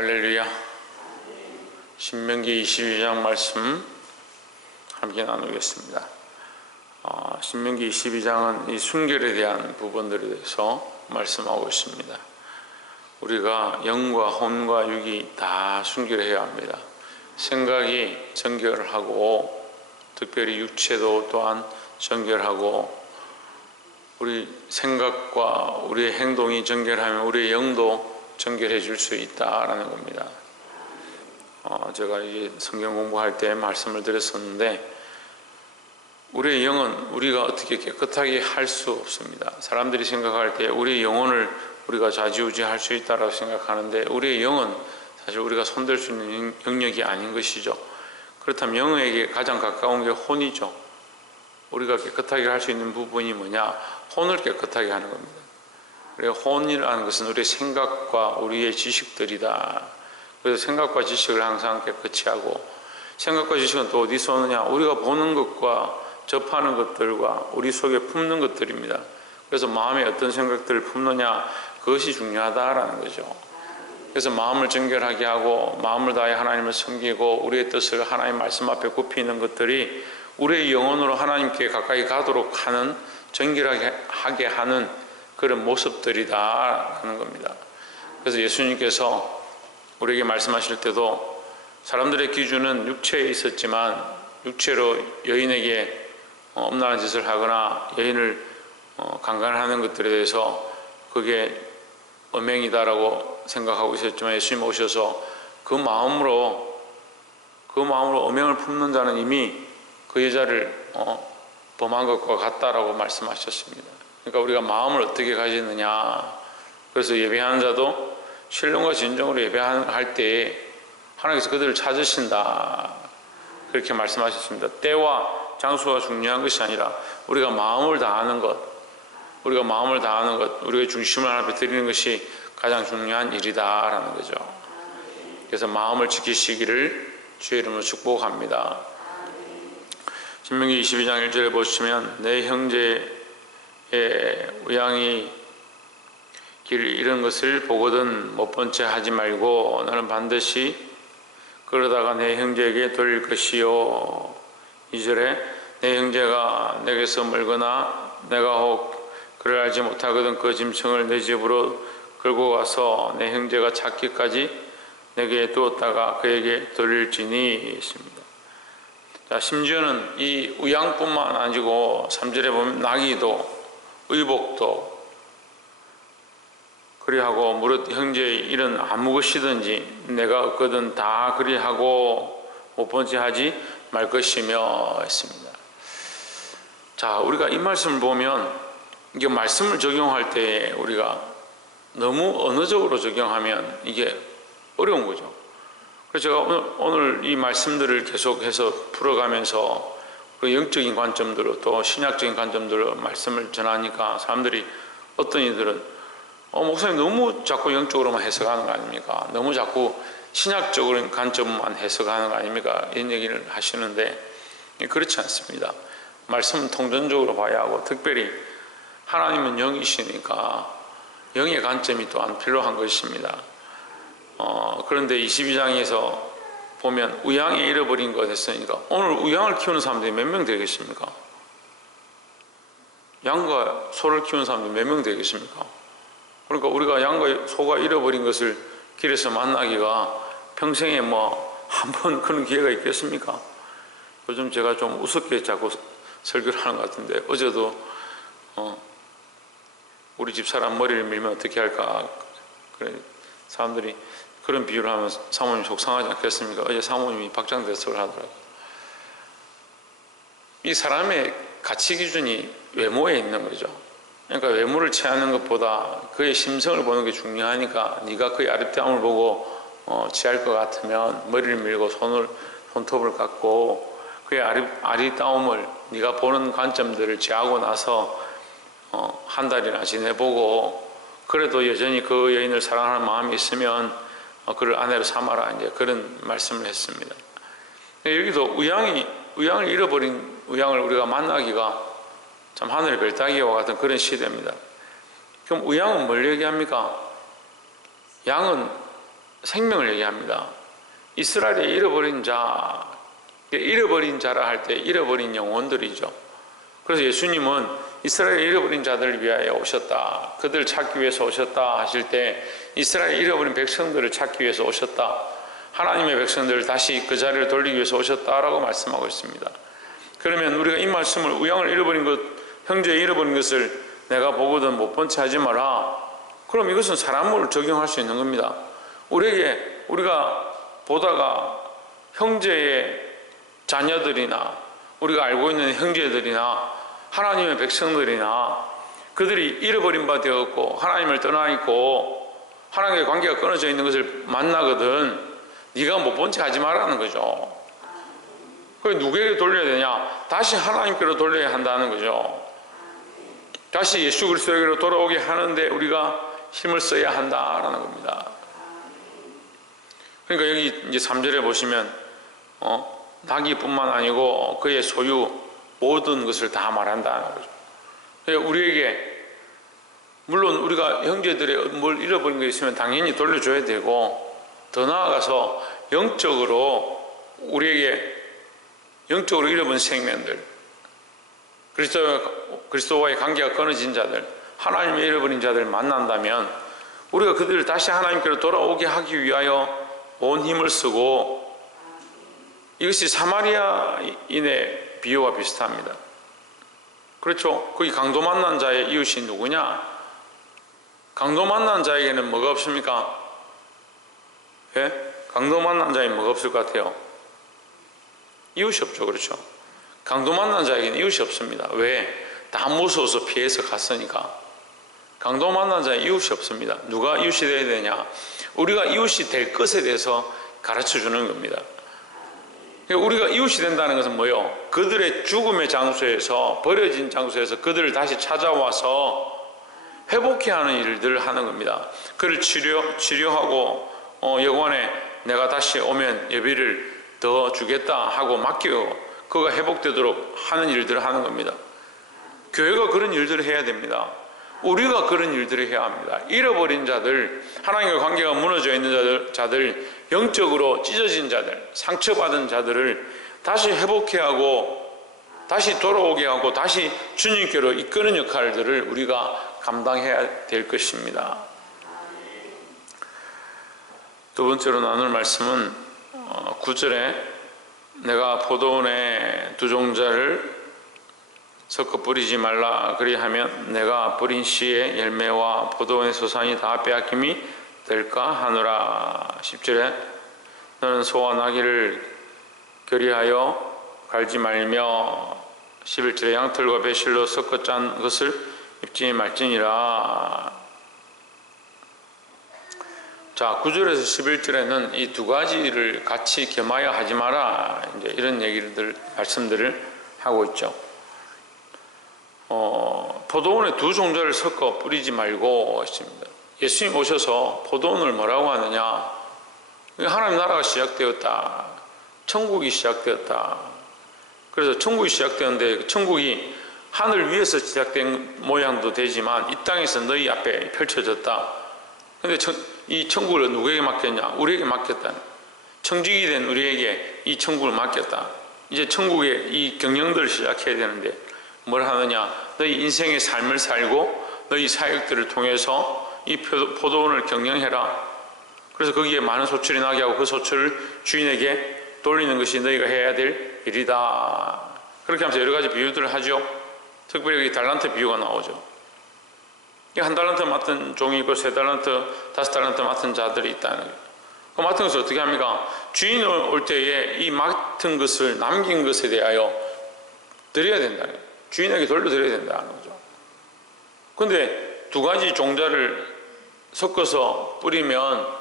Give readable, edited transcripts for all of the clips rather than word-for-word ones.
할렐루야. 신명기 22장 말씀 함께 나누겠습니다. 신명기 22장은 이 순결에 대한 부분들에 대해서 말씀하고 있습니다. 우리가 영과 혼과 육이 다 순결해야 합니다. 생각이 정결하고 특별히 육체도 또한 정결하고, 우리 생각과 우리의 행동이 정결하면 우리의 영도 정결해 줄 수 있다라는 겁니다. 제가 이 성경 공부할 때 말씀을 드렸었는데, 우리의 영은 우리가 어떻게 깨끗하게 할 수 없습니다. 사람들이 생각할 때 우리의 영혼을 우리가 좌지우지할 수 있다라고 생각하는데, 우리의 영은 사실 우리가 손댈 수 있는 영역이 아닌 것이죠. 그렇다면 영에게 가장 가까운 게 혼이죠. 우리가 깨끗하게 할 수 있는 부분이 뭐냐? 혼을 깨끗하게 하는 겁니다. 혼이라는 것은 우리의 생각과 우리의 지식들이다. 그래서 생각과 지식을 항상 깨끗이 하고, 생각과 지식은 또 어디서 오느냐? 우리가 보는 것과 접하는 것들과 우리 속에 품는 것들입니다. 그래서 마음에 어떤 생각들을 품느냐, 그것이 중요하다라는 거죠. 그래서 마음을 정결하게 하고 마음을 다해 하나님을 섬기고 우리의 뜻을 하나님 말씀 앞에 굽히는 것들이 우리의 영혼으로 하나님께 가까이 가도록 하는, 정결하게 하는 그런 모습들이다 하는 겁니다. 그래서 예수님께서 우리에게 말씀하실 때도 사람들의 기준은 육체에 있었지만, 육체로 여인에게 엄란한 짓을 하거나 여인을 강간하는 것들에 대해서 그게 음행이다라고 생각하고 있었지만, 예수님 오셔서 그 마음으로 음행을 품는 자는 이미 그 여자를 범한 것과 같다라고 말씀하셨습니다. 그러니까 우리가 마음을 어떻게 가지느냐. 그래서 예배하는 자도 신령과 진정으로 예배할 때 하나님께서 그들을 찾으신다, 그렇게 말씀하셨습니다. 때와 장소가 중요한 것이 아니라 우리가 마음을 다하는 것, 우리의 중심을 하나 앞에 드리는 것이 가장 중요한 일이다라는 거죠. 그래서 마음을 지키시기를 주의 이름으로 축복합니다. 신명기 22장 1절에 보시면, 내 형제의 우양이 길을 잃은 것을 보거든 못 본 채 하지 말고 너는 반드시 그러다가 내 형제에게 돌릴 것이요. 2절에 내 형제가 내게서 멀거나 내가 혹 그를 알지 못하거든 그 짐승을 내 집으로 끌고 가서 내 형제가 찾기까지 내게 두었다가 그에게 돌릴지니 있습니다. 자, 심지어는 이 우양뿐만 아니고 3절에 보면 나귀도 의복도 그리하고 무릇 형제의 일은 아무 것이든지 내가 얻거든 다 그리하고 못 본 채 하지 말 것이며 했습니다. 자, 우리가 이 말씀을 보면, 이게 말씀을 적용할 때 우리가 너무 언어적으로 적용하면 이게 어려운 거죠. 그래서 제가 오늘 이 말씀들을 계속해서 풀어가면서 그 영적인 관점들로 또 신약적인 관점들로 말씀을 전하니까, 사람들이 어떤 이들은 목사님 너무 자꾸 영적으로만 해석하는 거 아닙니까? 너무 자꾸 신약적인 관점만 해석하는 거 아닙니까? 이런 얘기를 하시는데, 그렇지 않습니다. 말씀은 통전적으로 봐야 하고, 특별히 하나님은 영이시니까 영의 관점이 또한 필요한 것입니다. 그런데 22장에서 보면 우양이 잃어버린 것 했으니까, 오늘 우양을 키우는 사람들이 몇 명 되겠습니까? 양과 소를 키우는 사람들이 몇 명 되겠습니까? 그러니까 우리가 양과 소가 잃어버린 것을 길에서 만나기가 평생에 한 번 그런 기회가 있겠습니까? 요즘 제가 좀 우습게 자꾸 설교를 하는 것 같은데, 어제도 우리 집 사람 머리를 밀면 어떻게 할까, 그래 사람들이 그런 비유를 하면 사모님 속상하지 않겠습니까? 어제 사모님이 박장대소를 하더라고요. 이 사람의 가치 기준이 외모에 있는 거죠. 그러니까 외모를 취하는 것보다 그의 심성을 보는 게 중요하니까, 네가 그의 아름다움을 보고 취할 것 같으면 머리를 밀고 손톱을 깎고 그의 아름다움을 네가 보는 관점들을 취하고 나서 한 달이나 지내보고, 그래도 여전히 그 여인을 사랑하는 마음이 있으면 그를 아내로 삼아라, 이제 그런 말씀을 했습니다. 여기도 우양을 잃어버린 우양을 우리가 만나기가 참 하늘의 별따기와 같은 그런 시대입니다. 그럼 우양은 뭘 얘기합니까? 양은 생명을 얘기합니다. 이스라엘의 잃어버린 자라 할 때 잃어버린 영혼들이죠. 그래서 예수님은 이스라엘의 잃어버린 자들을 위하여 오셨다, 그들을 찾기 위해서 오셨다 하실 때 이스라엘의 잃어버린 백성들을 찾기 위해서 오셨다, 하나님의 백성들을 다시 그 자리를 돌리기 위해서 오셨다라고 말씀하고 있습니다. 그러면 우리가 이 말씀을 우양을 잃어버린 것, 형제 잃어버린 것을 내가 보거든 못 본 채 하지 마라, 그럼 이것은 사람을 적용할 수 있는 겁니다. 우리가 보다가 형제의 자녀들이나 우리가 알고 있는 형제들이나 하나님의 백성들이나 그들이 잃어버린 바 되었고 하나님을 떠나 있고 하나님의 관계가 끊어져 있는 것을 만나거든 네가 못 본 채 하지 말라는 거죠. 그게 누구에게 돌려야 되냐? 다시 하나님께로 돌려야 한다는 거죠. 다시 예수 그리스도에게로 돌아오게 하는데 우리가 힘을 써야 한다라는 겁니다. 그러니까 여기 이제 3절에 보시면 나귀뿐만 아니고 그의 소유 모든 것을 다 말한다는 거죠. 그러니까 우리에게 물론 우리가 형제들의 뭘 잃어버린 게 있으면 당연히 돌려줘야 되고, 더 나아가서 영적으로 우리에게 영적으로 잃어버린 생명들, 그리스도와의 관계가 끊어진 자들, 하나님의 잃어버린 자들을 만난다면 우리가 그들을 다시 하나님께로 돌아오게 하기 위하여 온 힘을 쓰고, 이것이 사마리아인의 비유와 비슷합니다. 그렇죠? 거기 강도 만난 자의 이웃이 누구냐? 강도 만난 자에게는 뭐가 없습니까? 예? 강도 만난 자에게 뭐가 없을 것 같아요? 이웃이 없죠. 그렇죠? 강도 만난 자에게는 이웃이 없습니다. 왜? 다 무서워서 피해서 갔으니까. 강도 만난 자에 이웃이 없습니다. 누가 이웃이 되어야 되냐? 우리가 이웃이 될 것에 대해서 가르쳐 주는 겁니다. 우리가 이웃이 된다는 것은 뭐예요? 그들의 죽음의 장소에서, 버려진 장소에서 그들을 다시 찾아와서 회복해 하는 일들을 하는 겁니다. 그를 치료하고 여관에 내가 다시 오면 예비를 더 주겠다 하고 맡겨 그가 회복되도록 하는 일들을 하는 겁니다. 교회가 그런 일들을 해야 됩니다. 우리가 그런 일들을 해야 합니다. 잃어버린 자들, 하나님과 관계가 무너져 있는 자들, 영적으로 찢어진 자들, 상처받은 자들을 다시 회복해 하고 다시 돌아오게 하고 다시 주님께로 이끄는 역할들을 우리가 감당해야 될 것입니다. 두 번째로 나눌 말씀은 9절에 내가 포도원에 두 종자를 섞어 뿌리지 말라 그리하면 내가 뿌린 씨의 열매와 포도원의 소산이 다 빼앗김이 될까 하노라. 10절에 너는 소와 나귀를 결의하여 갈지 말며 11절에 양털과 배실로 섞어 짠 것을 입지 말지니라. 자, 9절에서 11절에는 이 두 가지를 같이 겸하여 하지 마라, 이제 이런 말씀들을 하고 있죠. 포도원에 두 종자를 섞어 뿌리지 말고 했습니다. 예수님 오셔서 포도원을 뭐라고 하느냐? 하나님 나라가 시작되었다. 천국이 시작되었다. 그래서 천국이 시작되었는데 천국이 하늘 위에서 시작된 모양도 되지만 이 땅에서 너희 앞에 펼쳐졌다. 근데 이 천국을 누구에게 맡겼냐? 우리에게 맡겼다. 청직이 된 우리에게 이 천국을 맡겼다. 이제 천국의 이 경영들을 시작해야 되는데 뭘 하느냐? 너희 인생의 삶을 살고 너희 사역들을 통해서 이 포도원을 경영해라. 그래서 거기에 많은 소출이 나게 하고 그 소출을 주인에게 돌리는 것이 너희가 해야 될 일이다. 그렇게 하면서 여러 가지 비유들을 하죠. 특별히 여기 달란트 비유가 나오죠. 한 달란트 맡은 종이 있고 세 달란트, 다섯 달란트 맡은 자들이 있다는 거예요. 그 맡은 것을 어떻게 합니까? 주인 올 때에 이 맡은 것을 남긴 것에 대하여 드려야 된다는 거예요. 주인에게 돌려드려야 된다는 거죠. 그런데 두 가지 종자를 섞어서 뿌리면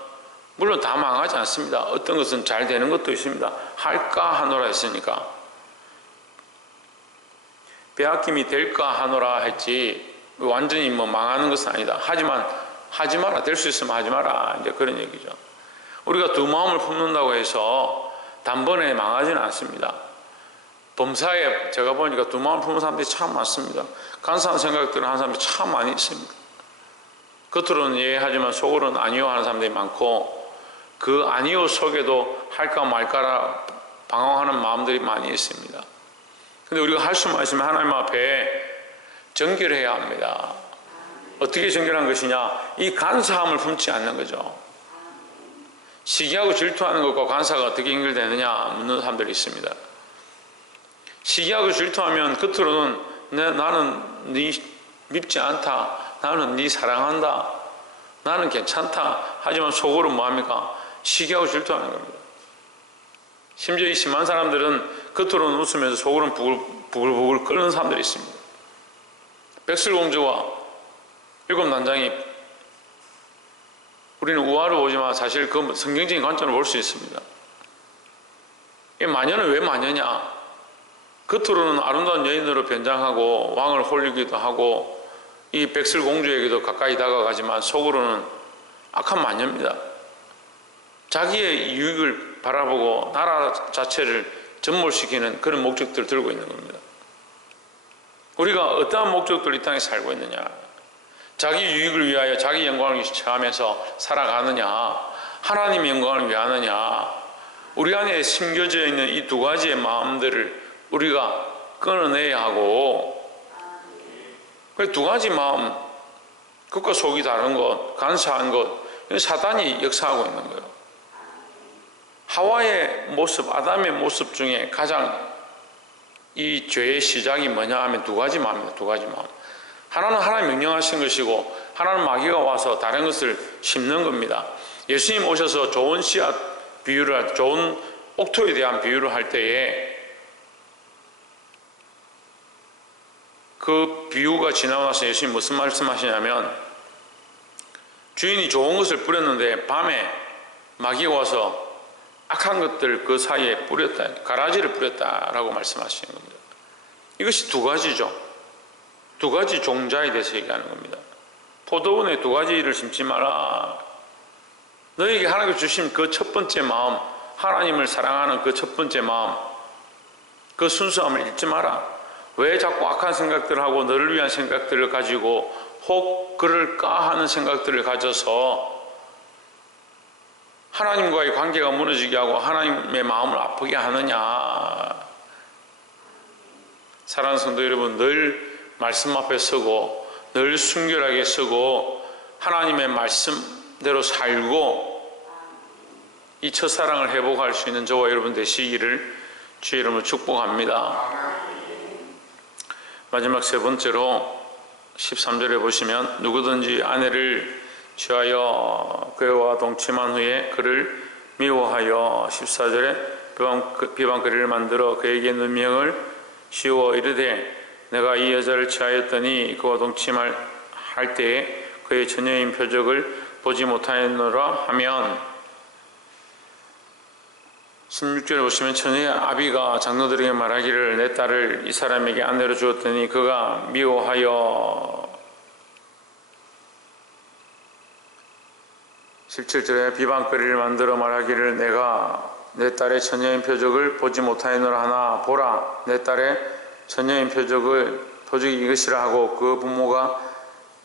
물론 다 망하지 않습니다. 어떤 것은 잘 되는 것도 있습니다. 할까 하노라 했으니까 빼앗김이 될까 하노라 했지 완전히 망하는 것은 아니다. 하지만 하지 마라. 될 수 있으면 하지 마라. 이제 그런 얘기죠. 우리가 두 마음을 품는다고 해서 단번에 망하지는 않습니다. 범사에 제가 보니까 두 마음을 품는 사람들이 참 많습니다. 간사한 생각들을 하는 사람들이 참 많이 있습니다. 겉으로는 예하지만 속으로는 아니요 하는 사람들이 많고, 그 아니요 속에도 할까 말까라 방황하는 마음들이 많이 있습니다. 근데 우리가 할 수만 있으면 하나님 앞에 정결해야 합니다. 어떻게 정결한 것이냐? 이 간사함을 품지 않는 거죠. 시기하고 질투하는 것과 간사가 어떻게 연결되느냐 묻는 사람들이 있습니다. 시기하고 질투하면 겉으로는 나는 네 밉지 않다, 나는 네 사랑한다, 나는 괜찮다 하지만 속으로 뭐합니까? 시기하고 질투하는 겁니다. 심지어 이 심한 사람들은 겉으로는 웃으면서 속으로는 부글부글 끓는 사람들이 있습니다. 백설공주와 일곱 난장이 우리는 우화로 보지만 사실 그 성경적인 관점으로 볼 수 있습니다. 이 마녀는 왜 마녀냐? 겉으로는 아름다운 여인으로 변장하고 왕을 홀리기도 하고 이 백설공주에게도 가까이 다가가지만 속으로는 악한 마녀입니다. 자기의 유익을 바라보고 나라 자체를 전몰시키는 그런 목적들을 들고 있는 겁니다. 우리가 어떠한 목적들로 이 땅에 살고 있느냐? 자기 유익을 위하여 자기 영광을 취하면서 살아가느냐? 하나님의 영광을 위하느냐? 우리 안에 심겨져 있는 이 두 가지의 마음들을 우리가 끊어내야 하고, 그 두 가지 마음, 겉과 속이 다른 것, 간사한 것, 사단이 역사하고 있는 거예요. 하와의 모습, 아담의 모습 중에 가장 이 죄의 시작이 뭐냐 하면 두 가지 마음입니다. 두 가지 마음. 하나는 하나님 명령하신 것이고, 하나는 마귀가 와서 다른 것을 심는 겁니다. 예수님 오셔서 좋은 씨앗 비유를, 좋은 옥토에 대한 비유를 할 때에 그 비유가 지나고 나서 예수님 무슨 말씀하시냐면, 주인이 좋은 것을 뿌렸는데 밤에 마귀가 와서 악한 것들 그 사이에 뿌렸다, 가라지를 뿌렸다라고 말씀하시는 겁니다. 이것이 두 가지죠. 두 가지 종자에 대해서 얘기하는 겁니다. 포도원에 두 가지를 심지 마라. 너에게 하나님께서 주신 그 첫 번째 마음, 하나님을 사랑하는 그 첫 번째 마음, 그 순수함을 잃지 마라. 왜 자꾸 악한 생각들을 하고 너를 위한 생각들을 가지고 혹 그럴까 하는 생각들을 가져서 하나님과의 관계가 무너지게 하고 하나님의 마음을 아프게 하느냐. 사랑하는 성도 여러분, 늘 말씀 앞에 서고 늘 순결하게 서고 하나님의 말씀대로 살고 이 첫사랑을 회복할 수 있는 저와 여러분 되시기를 주의 이름으로 축복합니다. 마지막 세 번째로 13절에 보시면, 누구든지 아내를 취하여 그와 동침한 후에 그를 미워하여 14절에 비방거리를 만들어 그에게 누명을 씌워 이르되 내가 이 여자를 취하였더니 그와 동침할 때에 그의 처녀인 표적을 보지 못하였노라 하면, 16절에 보시면 처녀의 아비가 장로들에게 말하기를 내 딸을 이 사람에게 아내로 주었더니 그가 미워하여, 17절에 비방거리를 만들어 말하기를 내가 내 딸의 처녀인 표적을 보지 못하였노라 하나 보라 내 딸의 처녀인 표적이 이것이라 하고 그 부모가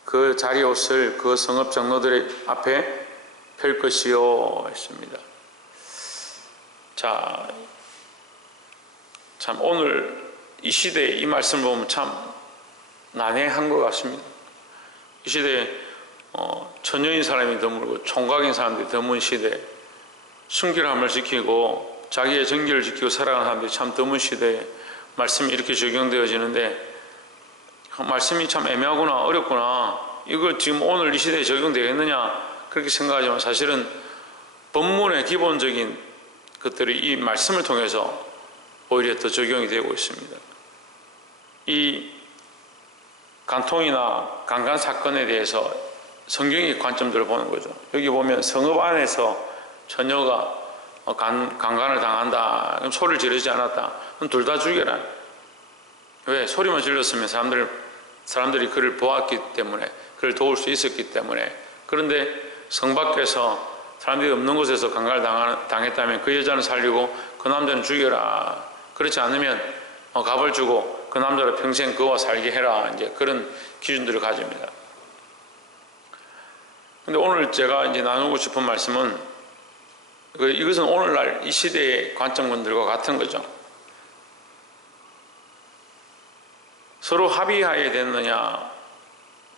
그 자리 옷을 그 성읍 장로들의 앞에 펼 것이요 했습니다. 자, 참 오늘 이 시대에 이 말씀을 보면 참 난해한 것 같습니다. 이 시대에 처녀인 사람이 드물고 총각인 사람들이 드문 시대에 순결함을 지키고 자기의 정결을 지키고 살아가는 사람들이 참 드문 시대에 말씀이 이렇게 적용되어지는데, 말씀이 참 애매하구나, 어렵구나, 이거 지금 오늘 이 시대에 적용되겠느냐 그렇게 생각하지만 사실은 본문의 기본적인 것들이 이 말씀을 통해서 오히려 더 적용이 되고 있습니다. 이 간통이나 강간 사건에 대해서 성경의 관점들을 보는 거죠. 여기 보면 성읍 안에서 처녀가 강간을 당한다. 그럼 소리를 지르지 않았다. 그럼 둘 다 죽여라. 왜? 소리만 질렀으면 사람들이 그를 보았기 때문에, 그를 도울 수 있었기 때문에. 그런데 성 밖에서 사람들이 없는 곳에서 강간을 당했다면 그 여자는 살리고 그 남자는 죽여라. 그렇지 않으면 값을 주고 그 남자를 평생 그와 살게 해라. 이제 그런 기준들을 가집니다. 근데 오늘 제가 이제 나누고 싶은 말씀은 이것은 오늘날 이 시대의 관점들과 같은 거죠. 서로 합의하에 됐느냐,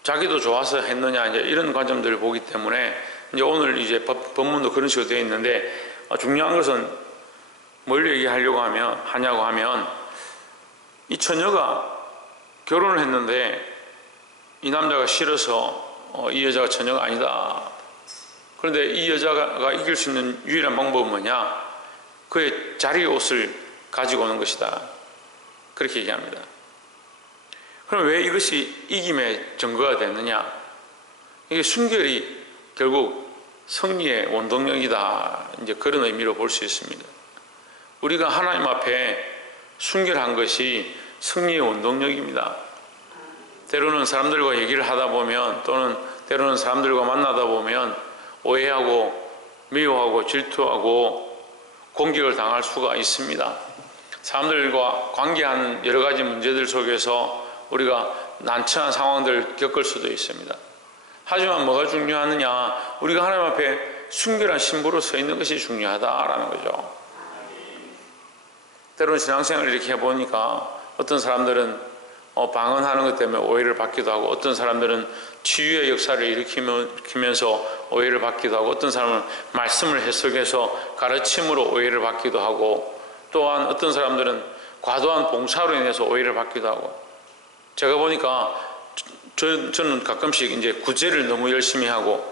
자기도 좋아서 했느냐, 이제 이런 관점들을 보기 때문에 이제 오늘 이제 법문도 그런 식으로 되어 있는데, 중요한 것은 뭘 얘기하려고 하면 이 처녀가 결혼을 했는데 이 남자가 싫어서 이 여자가 처녀가 아니다. 그런데 이 여자가 이길 수 있는 유일한 방법은 뭐냐? 그의 자리 옷을 가지고 오는 것이다. 그렇게 얘기합니다. 그럼 왜 이것이 이김의 증거가 됐느냐? 이게 순결이 결국 승리의 원동력이다. 이제 그런 의미로 볼 수 있습니다. 우리가 하나님 앞에 순결한 것이 승리의 원동력입니다. 때로는 사람들과 얘기를 하다 보면, 또는 때로는 사람들과 만나다 보면 오해하고 미워하고 질투하고 공격을 당할 수가 있습니다. 사람들과 관계하는 여러 가지 문제들 속에서 우리가 난처한 상황들을 겪을 수도 있습니다. 하지만 뭐가 중요하느냐? 우리가 하나님 앞에 순결한 신부로 서 있는 것이 중요하다라는 거죠. 때로는 신앙생활을 이렇게 해보니까 어떤 사람들은 방언하는 것 때문에 오해를 받기도 하고, 어떤 사람들은 치유의 역사를 일으키면서 오해를 받기도 하고, 어떤 사람은 말씀을 해석해서 가르침으로 오해를 받기도 하고, 또한 어떤 사람들은 과도한 봉사로 인해서 오해를 받기도 하고. 제가 보니까 저는 가끔씩 이제 구제를 너무 열심히 하고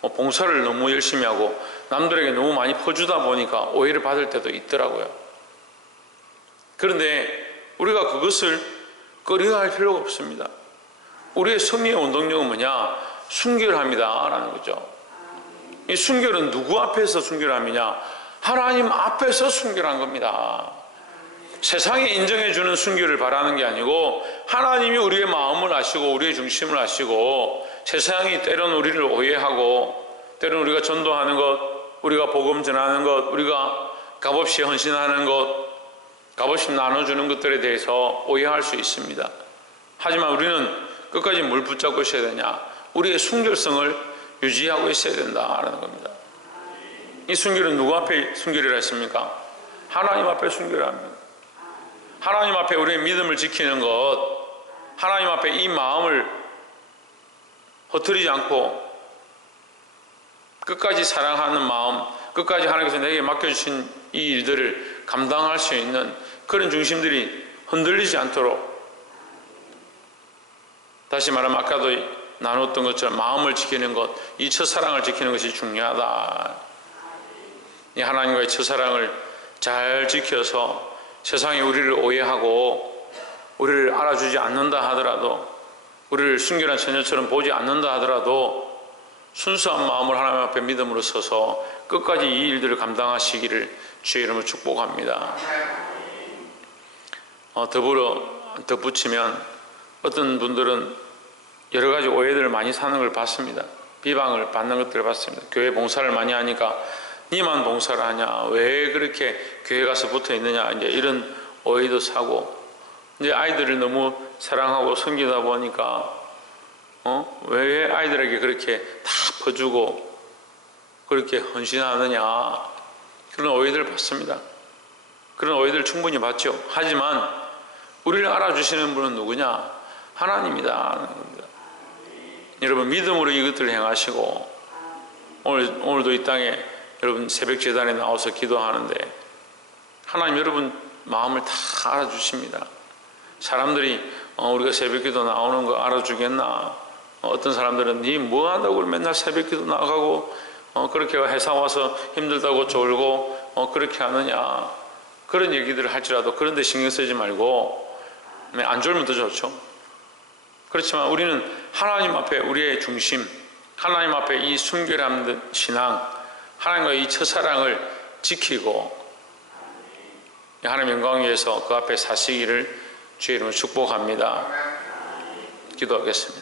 봉사를 너무 열심히 하고 남들에게 너무 많이 퍼주다 보니까 오해를 받을 때도 있더라고요. 그런데 우리가 그것을 꺼려할 필요가 없습니다. 우리의 승리의 원동력은 뭐냐? 순결함이다 라는 거죠. 이 순결은 누구 앞에서 순결함이냐? 하나님 앞에서 순결한 겁니다. 세상이 인정해주는 순결을 바라는 게 아니고, 하나님이 우리의 마음을 아시고 우리의 중심을 아시고, 세상이 때로는 우리를 오해하고, 때로는 우리가 전도하는 것, 우리가 복음 전하는 것, 우리가 값없이 헌신하는 것, 값없이 나눠주는 것들에 대해서 오해할 수 있습니다. 하지만 우리는 끝까지 뭘 붙잡고 있어야 되냐? 우리의 순결성을 유지하고 있어야 된다는 겁니다. 이 순결은 누구 앞에 순결이라 했습니까? 하나님 앞에 순결합니다. 하나님 앞에 우리의 믿음을 지키는 것, 하나님 앞에 이 마음을 허투리지 않고 끝까지 사랑하는 마음, 끝까지 하나님께서 내게 맡겨주신 이 일들을 감당할 수 있는 그런 중심들이 흔들리지 않도록, 다시 말하면 아까도 나눴던 것처럼 마음을 지키는 것, 이 첫사랑을 지키는 것이 중요하다. 이 하나님과의 첫사랑을 잘 지켜서 세상이 우리를 오해하고 우리를 알아주지 않는다 하더라도, 우리를 순결한 처녀처럼 보지 않는다 하더라도 순수한 마음을 하나님 앞에 믿음으로 서서 끝까지 이 일들을 감당하시기를 주의 이름으로 축복합니다. 더불어 덧붙이면 어떤 분들은 여러 가지 오해들을 많이 사는 걸 봤습니다. 비방을 받는 것들을 봤습니다. 교회 봉사를 많이 하니까 니만 봉사를 하냐, 왜 그렇게 교회 가서 붙어 있느냐, 이제 이런 오해도 사고, 이제 아이들을 너무 사랑하고 섬기다 보니까 왜 아이들에게 그렇게 다 퍼주고 그렇게 헌신하느냐, 그런 오해들을 받습니다. 그런 오해들 충분히 받죠. 하지만 우리를 알아주시는 분은 누구냐? 하나님이다. 여러분, 믿음으로 이것들을 행하시고, 오늘도 이 땅에 여러분 새벽 제단에 나와서 기도하는데 하나님 여러분 마음을 다 알아주십니다. 사람들이 우리가 새벽 기도 나오는 거 알아주겠나? 어떤 사람들은 니 뭐 한다고 맨날 새벽 기도 나가고 그렇게 회사 와서 힘들다고 졸고 그렇게 하느냐, 그런 얘기들을 할지라도 그런 데 신경 쓰지 말고 안 졸면 더 좋죠. 그렇지만 우리는 하나님 앞에 우리의 중심, 하나님 앞에 이 순결한 신앙, 하나님과의 이 첫사랑을 지키고 하나님 영광 위해서 그 앞에 사시기를 주의 이름으로 축복합니다. 기도하겠습니다.